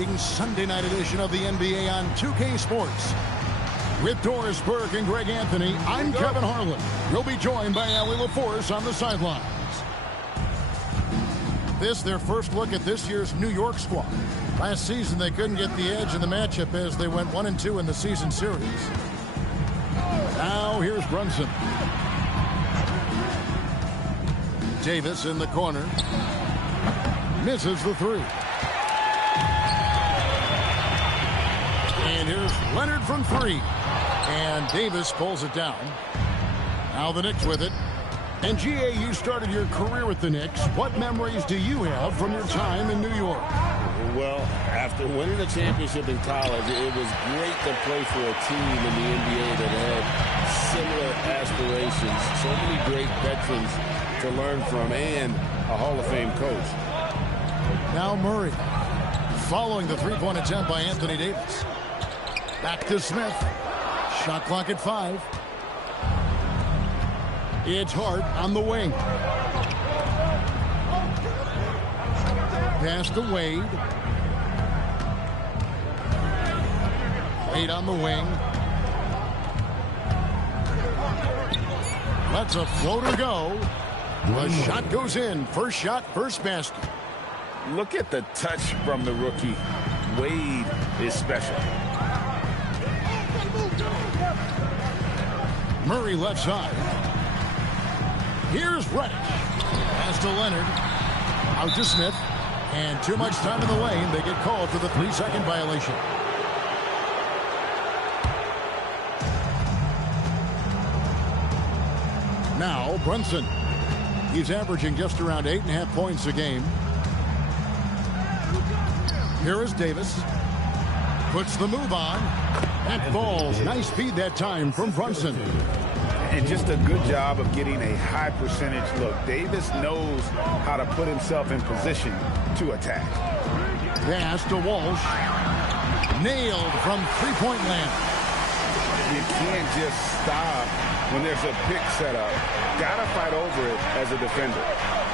exciting Sunday night edition of the NBA on 2K Sports. With Doris Burke and Greg Anthony, I'm Kevin Harlan. We'll be joined by Allie LaForce on the sidelines. This their first look at this year's New York squad. Last season they couldn't get the edge in the matchup as they went 1-2 in the season series. Now here's Brunson. Davis in the corner. Misses the three. And here's Leonard from three. And Davis pulls it down. Now the Knicks with it. And G.A., you started your career with the Knicks. What memories do you have from your time in New York? Well, after winning a championship in college, it was great to play for a team in the NBA that had similar aspirations. So many great veterans to learn from and a Hall of Fame coach. Now Murray, following the three-point attempt by Anthony Davis. Back to Smith. Shot clock at 5. It's Hart on the wing. Pass to Wade. Wade on the wing. Lets a floater go. The shot goes in. First shot, first basket. Look at the touch from the rookie. Wade is special. Murray left side. Here's Reddish. Pass to Leonard. Out to Smith. And too much time in the lane. They get called for the 3-second violation. Now Brunson. He's averaging just around 8.5 points a game. Here is Davis. Puts the move on. That falls. Nice feed that time from Brunson. And just a good job of getting a high percentage look. Davis knows how to put himself in position to attack. Pass to Walsh. Nailed from three-point land. You can't just stop when there's a pick set up. Gotta fight over it as a defender.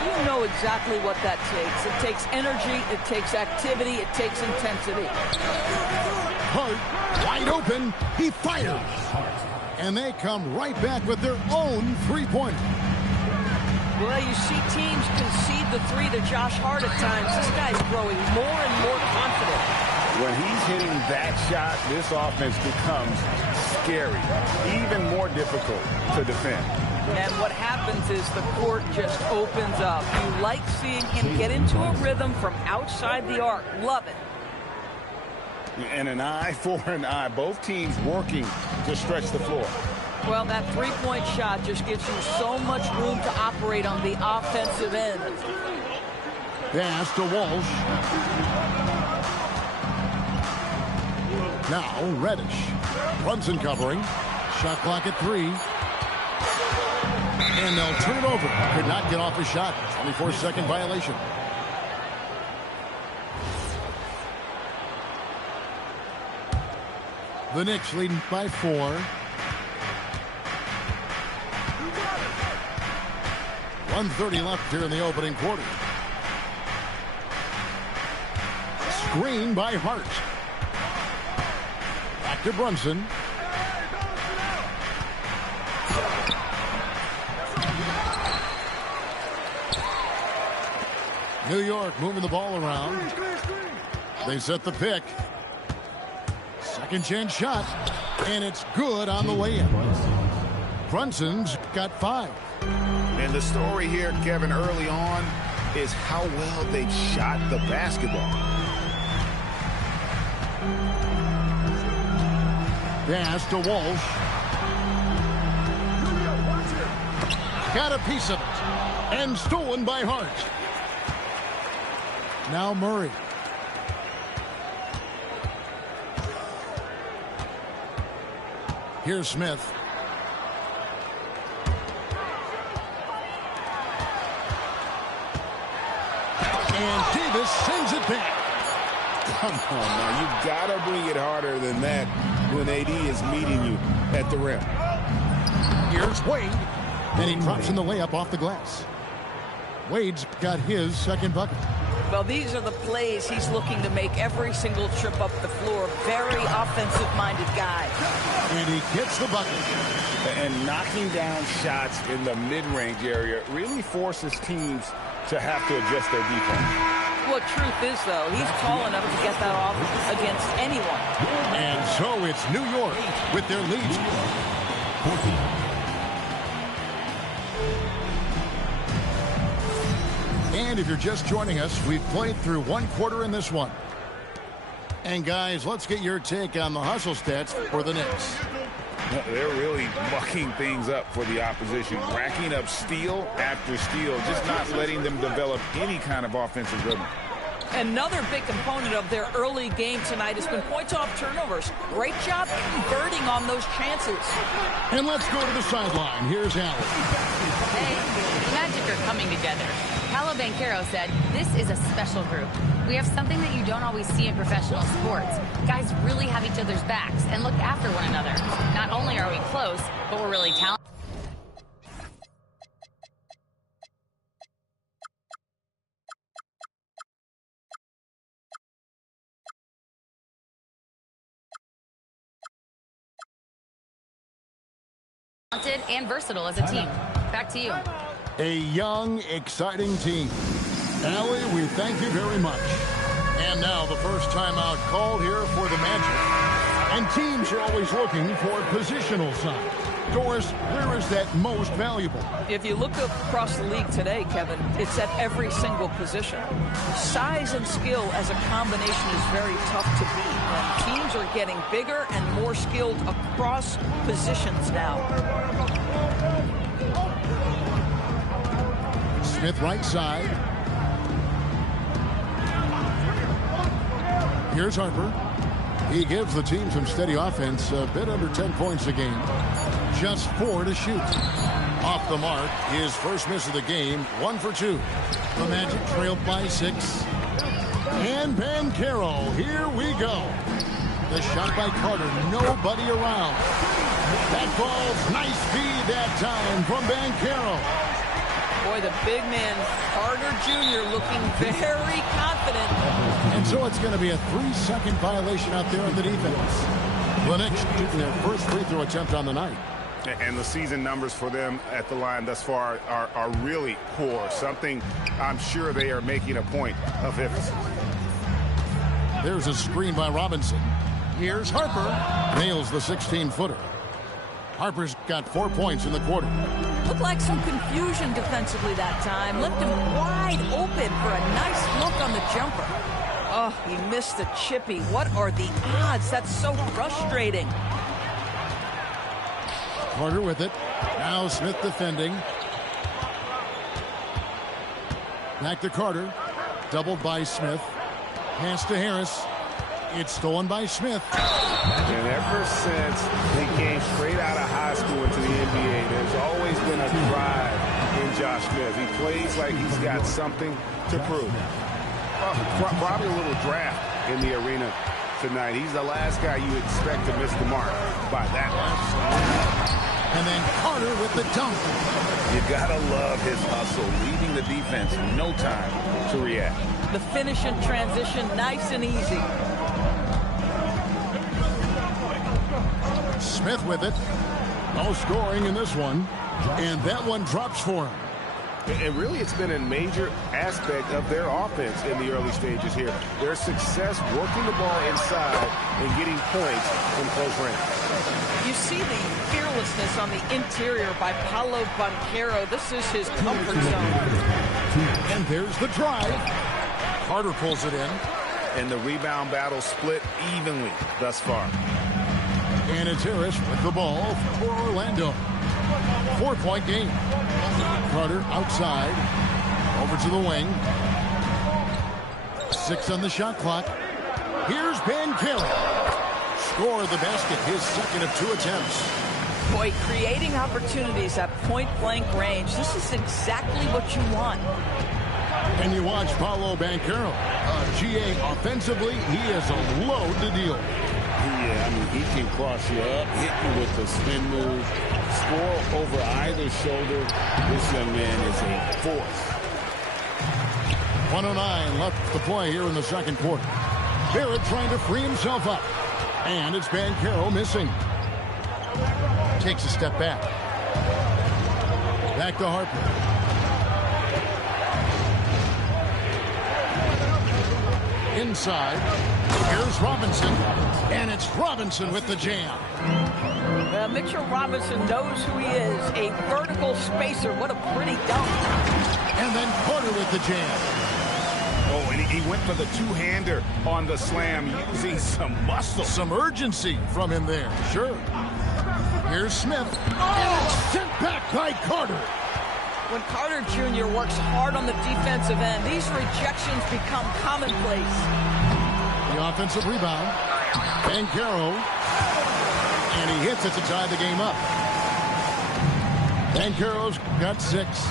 You know exactly what that takes. It takes energy, it takes activity, it takes intensity. Hart, wide open, he fires. And they come right back with their own three-pointer. Well, you see teams concede the three to Josh Hart at times. This guy's growing more and more confident. When he's hitting that shot, this offense becomes scary, even more difficult to defend. And what happens is the court just opens up. You like seeing him get into a rhythm from outside the arc. Love it. And an eye for an eye. Both teams working to stretch the floor. Well, that three-point shot just gives you so much room to operate on the offensive end. Pass to Walsh. Now Reddish. Brunson covering. Shot clock at 3. And they'll turn it over. Could not get off a shot. 24-second violation. The Knicks leading by 4. .130 left here in the opening quarter. Screen by Hart. Back to Brunson. New York moving the ball around. They set the pick. Second chance shot, and it's good on the way in. Brunson's got 5. And the story here, Kevin, early on is how well they shot the basketball. Pass to Walsh. Got a piece of it, and stolen by Hart. Now Murray. Here's Smith. And Davis sends it back. Come on now, you gotta bring it harder than that when AD is meeting you at the rim. Here's Wade. And he drops in the layup off the glass. Wade's got his second bucket. Well, these are the plays he's looking to make every single trip up the floor. Very offensive-minded guy. And he gets the bucket. And knocking down shots in the mid-range area really forces teams to have to adjust their defense. Well, truth is, though, he's tall enough to get that off against anyone. And so it's New York with their lead. 14. And if you're just joining us, we've played through one quarter in this one. And guys, let's get your take on the hustle stats for the Knicks. They're really mucking things up for the opposition, racking up steal after steal, just not letting them develop any kind of offensive rhythm. Another big component of their early game tonight has been points off turnovers. Great job converting on those chances. And let's go to the sideline. Here's Allen. Hey, the Magic are coming together. Paolo Banchero said, "This is a special group. We have something that you don't always see in professional sports. Guys really have each other's backs and look after one another. Not only are we close, but we're really talented." And versatile as a team. Back to you. A young, exciting team. Allie, we thank you very much. And now the first timeout called here for the Magic. And teams are always looking for positional size. Doris, where is that most valuable? If you look across the league today, Kevin, it's at every single position. Size and skill as a combination is very tough to beat. And teams are getting bigger and more skilled across positions now. Smith right side. Here's Harper. He gives the team some steady offense, a bit under 10 points a game. Just 4 to shoot. Off the mark, his first miss of the game, 1 for 2. The Magic trailed by 6. And Banchero, here we go. The shot by Carter, nobody around. That ball's nice feed that time from Banchero. Boy, the big man, Carter Jr., looking very confident. And so it's going to be a 3-second violation out there on the defense. The Knicks shooting their first free throw attempt on the night. And the season numbers for them at the line thus far are really poor. Something I'm sure they are making a point of emphasis. There's a screen by Robinson. Here's Harper. Nails the 16-footer. Harper's got 4 points in the quarter. Looked like some confusion defensively that time. Left him wide open for a nice look on the jumper. Oh, he missed the chippy. What are the odds? That's so frustrating. Carter with it. Now Smith defending. Back to Carter. Doubled by Smith. Pass to Harris. It's stolen by Smith. And ever since he came straight out of high school into the NBA, there's always been a drive in Josh Smith. He plays like he's got something to prove. Probably a little draft in the arena tonight. He's the last guy you expect to miss the mark by that much. And then Carter with the dunk. You gotta love his hustle, leaving the defense no time to react. The finish in transition, nice and easy. Smith with it. No scoring in this one. And that one drops for him. And really, it's been a major aspect of their offense in the early stages here. Their success working the ball inside and getting points from close range. You see the fearlessness on the interior by Paolo Banchero. This is his comfort zone. And there's the drive. Carter pulls it in. And the rebound battle split evenly thus far. And it's Harris with the ball for Orlando. 4-point game. Carter outside. Over to the wing. 6 on the shot clock. Here's Banchero. Scored the basket, his second of 2 attempts. Boy, creating opportunities at point-blank range. This is exactly what you want. And you watch Paolo Banchero. GA offensively, he is a load to deal. Yeah, I mean, he can cross you up, hit you with the spin move, score over either shoulder. This young man is a force. 1:09 left to play here in the second quarter. Barrett trying to free himself up. And it's Banchero missing. Takes a step back. Back to Harper. Inside. Here's Robinson. And it's Robinson with the jam. Mitchell Robinson knows who he is. A vertical spacer. What a pretty dunk. And then Carter with the jam. Oh, and he went for the two-hander on the slam, using some muscle. Some urgency from him there. Sure. Here's Smith. And it's sent back by Carter. When Carter Jr. works hard on the defensive end, these rejections become commonplace. The offensive rebound. Banchero. And he hits it to tie the game up. Banchero's got 6.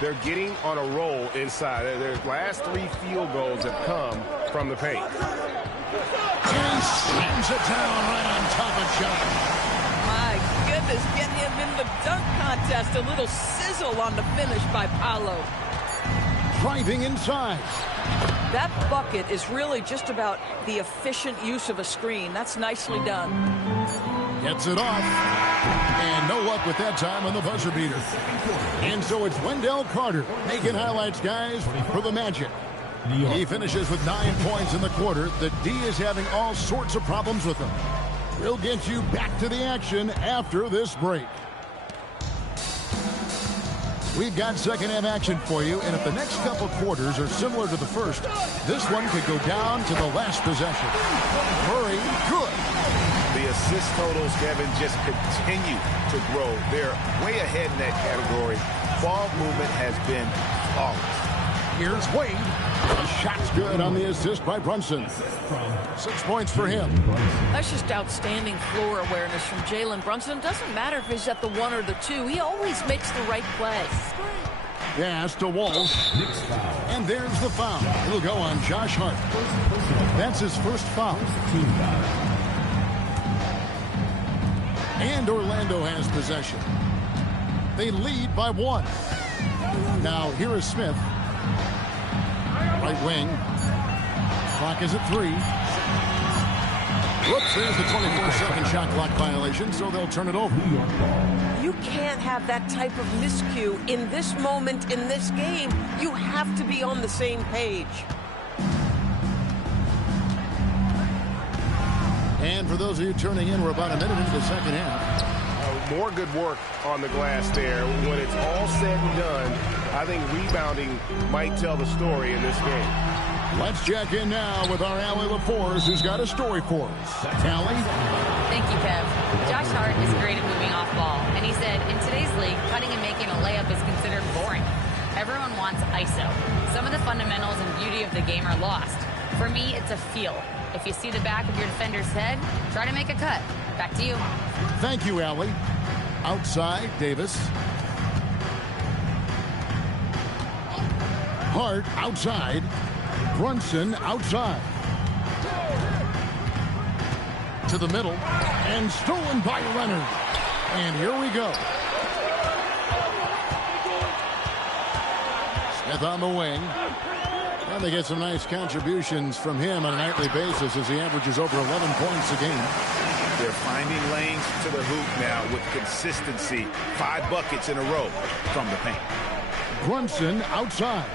They're getting on a roll inside. Their last 3 field goals have come from the paint. And he slams it down right on top of John. My goodness, get him in the dunk contest. A little sizzle on the finish by Paolo. Driving inside. That bucket is really just about the efficient use of a screen. That's nicely done. Gets it off. And no luck with that time on the buzzer beater. And so it's Wendell Carter making highlights, guys, for the Magic. He finishes with 9 points in the quarter. The D is having all sorts of problems with him. We'll get you back to the action after this break. We've got second half action for you, and if the next couple quarters are similar to the first, this one could go down to the last possession. Murray, good. The assist totals, Kevin, just continue to grow. They're way ahead in that category. Ball movement has been flawless. Here's Wade. The shot's good on the assist by Brunson. 6 points for him. That's just outstanding floor awareness from Jalen Brunson. Doesn't matter if he's at the 1 or the 2. He always makes the right play. Pass to Walsh. And there's the foul. It'll go on Josh Hart. That's his first foul. And Orlando has possession. They lead by 1. Now here is Smith. Right wing. Clock is at 3. Whoops, there's the 24-second shot clock violation, so they'll turn it over. You can't have that type of miscue in this moment in this game. You have to be on the same page. And for those of you turning in, we're about a minute into the second half. More good work on the glass there. When it's all said and done, I think rebounding might tell the story in this game. Let's check in now with our Allie LaForce, who's got a story for us. Allie? Thank you, Kev. Josh Hart is great at moving off ball, and he said, in today's league, cutting and making a layup is considered boring. Everyone wants ISO. Some of the fundamentals and beauty of the game are lost. For me, it's a feel. If you see the back of your defender's head, try to make a cut. Back to you. Thank you, Allie. Outside, Davis. Hart outside. Brunson outside. To the middle. And stolen by Leonard. And here we go. Smith on the wing. And they get some nice contributions from him on a nightly basis as he averages over 11 points a game. They're finding lanes to the hoop now with consistency. 5 buckets in a row from the paint. Brunson outside.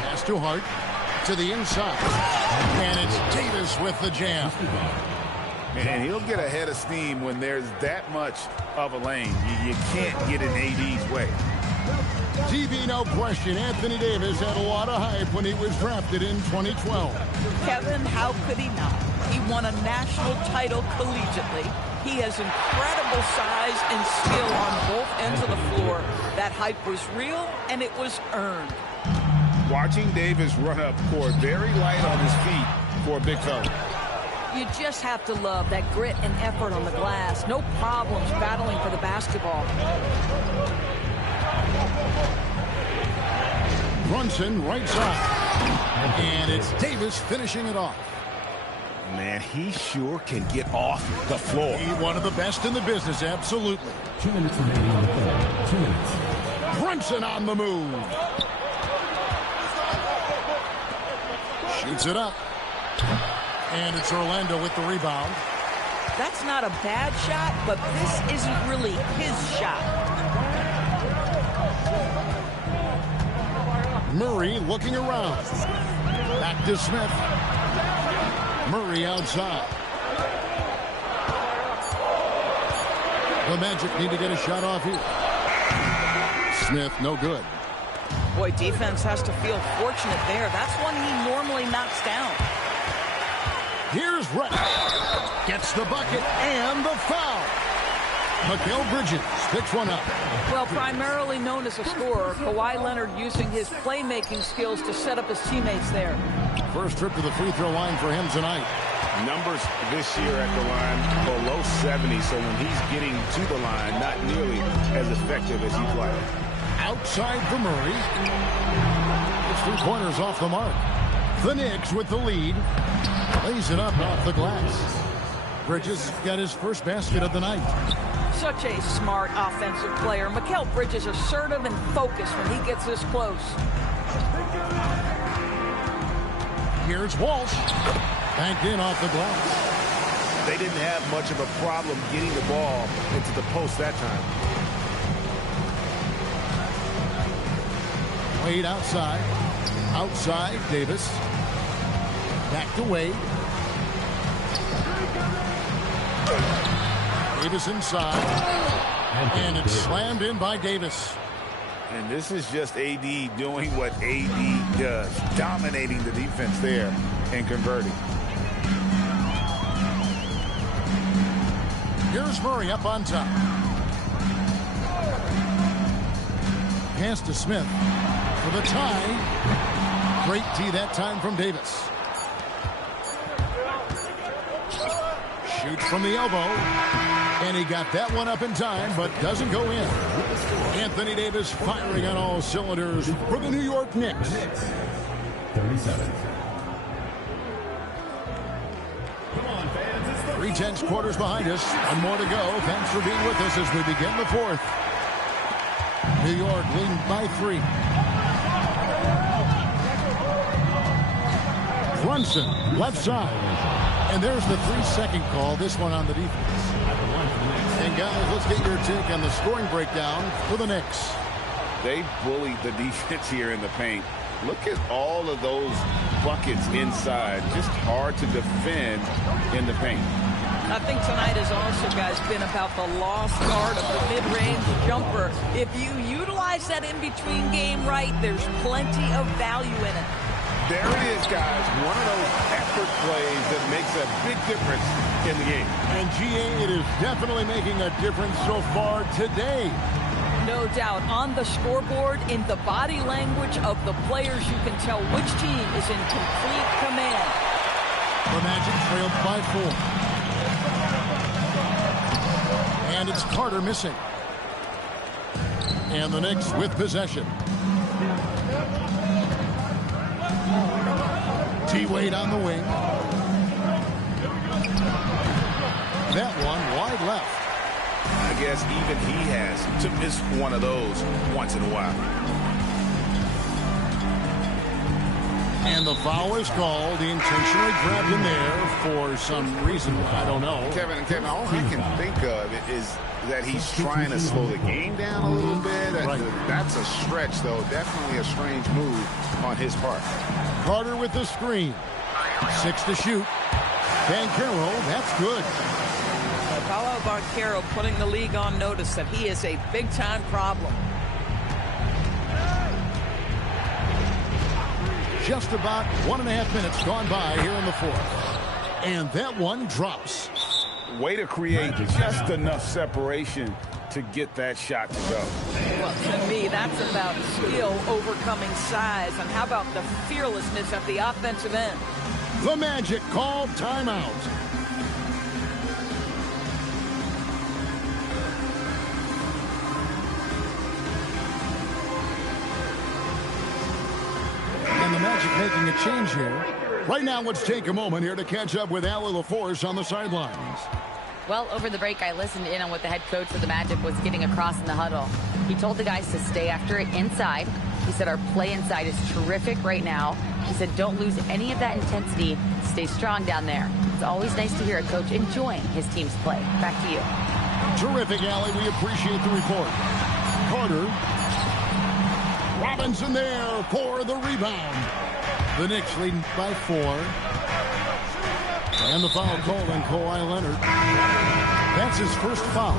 Pass to Hart. To the inside. And it's Davis with the jam. And he'll get ahead of steam when there's that much of a lane. You can't get in AD's way. TV, no question. Anthony Davis had a lot of hype when he was drafted in 2012. Kevin, how could he not? He won a national title collegiately. He has incredible size and skill on both ends of the floor. That hype was real, and it was earned. Watching Davis run up court, very light on his feet for a big fella. You just have to love that grit and effort on the glass. No problems battling for the basketball. Brunson right side. And it's Davis finishing it off. Man, he sure can get off the floor. He's one of the best in the business, absolutely. 2 minutes remaining on the clock. 2 minutes. Brunson on the move. Shoots it up. And it's Orlando with the rebound. That's not a bad shot, but this isn't really his shot. Murray looking around. Back to Smith. Murray outside. The Magic need to get a shot off here. Smith, no good. Boy, defense has to feel fortunate there. That's one he normally knocks down. Here's Wright. Gets the bucket and the foul. Mikal Bridges picks one up. Well, primarily known as a scorer, Kawhi Leonard using his playmaking skills to set up his teammates there. First trip to the free throw line for him tonight. Numbers this year at the line below 70, so when he's getting to the line, not nearly as effective as he'd like. Outside for Murray. It's 3 pointers off the mark. The Knicks with the lead. Lays it up off the glass. Bridges got his first basket of the night. Such a smart offensive player. Mikal Bridges assertive and focused when he gets this close. Here's Walsh. Banked in off the glass. They didn't have much of a problem getting the ball into the post that time. Wade outside. Outside, Davis. Back to Wade. Davis inside. And it's slammed in by Davis. And this is just AD doing what AD does. Dominating the defense there and converting. Here's Murray up on top. Pass to Smith for the tie. Great tee that time from Davis. Shoots from the elbow. And he got that one up in time, but doesn't go in. Anthony Davis firing on all cylinders for the New York Knicks. 37. 3/10 quarters behind us. One more to go. Thanks for being with us as we begin the fourth. New York leading by 3. Brunson, left side. And there's the 3-second call. This one on the defense. And guys, let's get your take on the scoring breakdown for the Knicks. They bullied the defense here in the paint. Look at all of those buckets inside. Just hard to defend in the paint. I think tonight has also, guys, been about the lost art of the mid-range jumper. If you utilize that in-between game right, there's plenty of value in it. There it is, guys. One of those effort plays that makes a big difference in the game. And GA, it is definitely making a difference so far today. No doubt. On the scoreboard, in the body language of the players, you can tell which team is in complete command. The Magic trailed by 4. And it's Carter missing. And the Knicks with possession. T-Wade on the wing. That one wide left. I guess even he has to miss one of those once in a while. And the foul is called. He intentionally grabbed him there for some reason. I don't know. Kevin, all I can think of is that he's trying to slow the game down a little bit. Right. That's a stretch, though. Definitely a strange move on his part. Carter with the screen. 6 to shoot. Banchero, that's good. Paolo Banchero putting the league on notice that he is a big-time problem. Just about 1.5 minutes gone by here in the fourth. And that one drops. Way to create just enough separation to get that shot to go. Well, to me, that's about skill overcoming size. And how about the fearlessness at the offensive end? The Magic called timeout. And the Magic making a change here. Right now, let's take a moment here to catch up with Allie LaForce on the sidelines. Well, over the break, I listened in on what the head coach of the Magic was getting across in the huddle. He told the guys to stay after it inside, He said our play inside is terrific right now. He said don't lose any of that intensity. Stay strong down there. It's always nice to hear a coach enjoying his team's play. Back to you. Terrific, Allie. We appreciate the report. Carter. Robinson there for the rebound. The Knicks leading by 4. And the foul called on Kawhi Leonard. That's his first foul.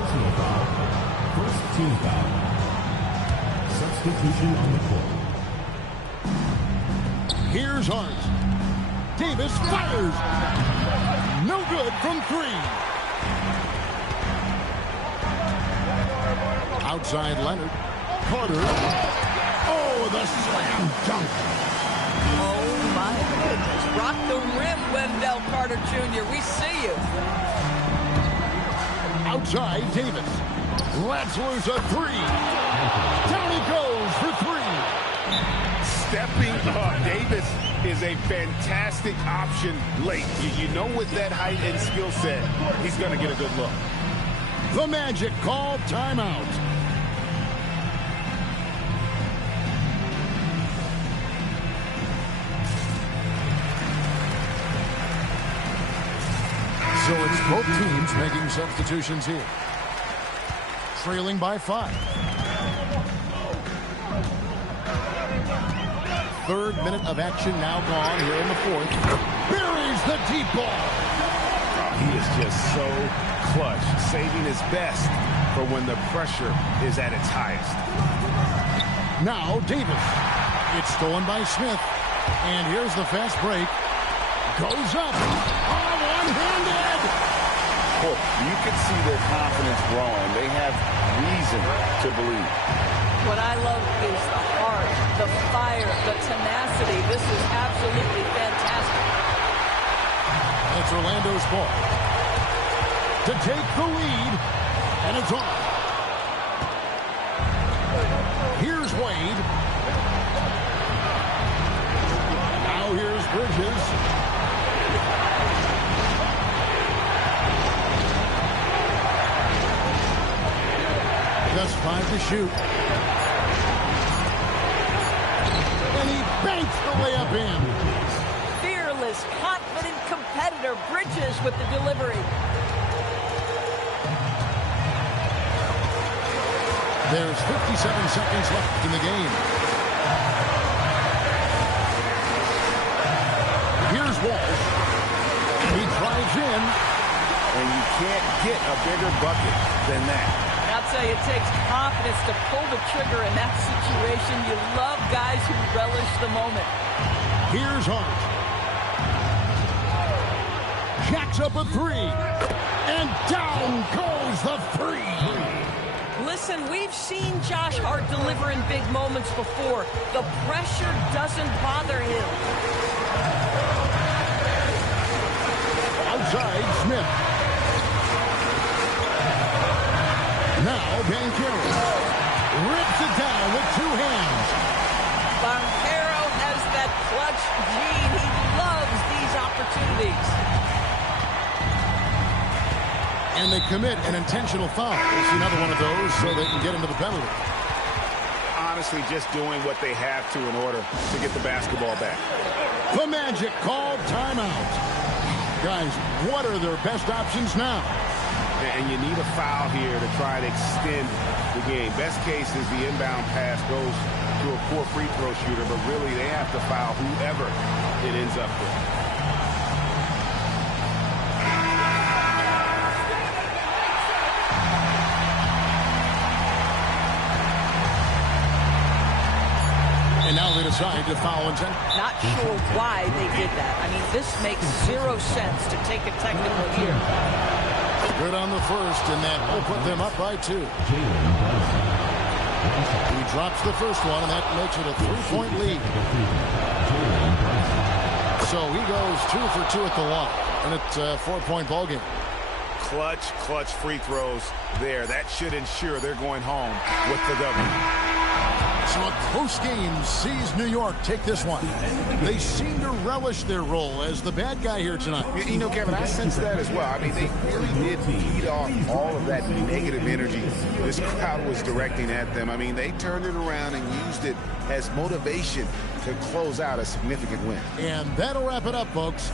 First team foul. Substitution on the court. Here's Hart. Davis fires. No good from 3. Outside Leonard. Carter. Oh, the slam dunk. Oh, my goodness. Rock the rim, Wendell Carter Jr. We see you. Outside Davis. Lets loose a 3. Down he goes for 3. Stepping up. Davis is a fantastic option late. You know, with that height and skill set, he's going to get a good look. The Magic call timeout. So it's both teams making substitutions here. Trailing by 5. Third minute of action now gone here in the 4th. Buries the deep ball. He is just so clutch, saving his best for when the pressure is at its highest. Now Davis. It's stolen by Smith. And here's the fast break. Goes up. Oh, one-handed. Oh, you can see their confidence growing. They have reason to believe. What I love is the heart, the fire, the tenacity. This is absolutely fantastic. It's Orlando's ball. To take the lead, and it's on. Here's Wade. Now here's Bridges. Just 5 to shoot. And he banks the layup in. Fearless, confident competitor. Bridges with the delivery. There's 57 seconds left in the game. Here's Walsh. He drives in. And you can't get a bigger bucket than that. I'll tell you, it takes confidence to pull the trigger in that situation. You love guys who relish the moment. Here's Hart. Jacks up a 3. And down goes the 3. Listen, we've seen Josh Hart deliver in big moments before. The pressure doesn't bother him. Outside, Smith. Now, Banchero rips it down with 2 hands. Banchero has that clutch gene. He loves these opportunities. And they commit an intentional foul. We'll see another one of those so they can get into the penalty. Honestly, just doing what they have to in order to get the basketball back. The Magic called timeout. Guys, what are their best options now? And you need a foul here to try to extend the game. Best case is the inbound pass goes to a poor free throw shooter, but really they have to foul whoever it ends up with. And now they decide to foul intent. Not sure why they did that. I mean, this makes 0 sense to take a technical here. Good on the first, and that will put them up by 2. He drops the first one, and that makes it a 3-point lead. So he goes 2 for 2 at the line, and it's a 4-point ball game. Clutch free throws there. That should ensure they're going home with the W. So a close game sees New York take this one. They seem to relish their role as the bad guy here tonight. You know, Kevin, I sense that as well. I mean, they really did feed off all of that negative energy this crowd was directing at them. I mean, they turned it around and used it as motivation to close out a significant win. And that'll wrap it up, folks.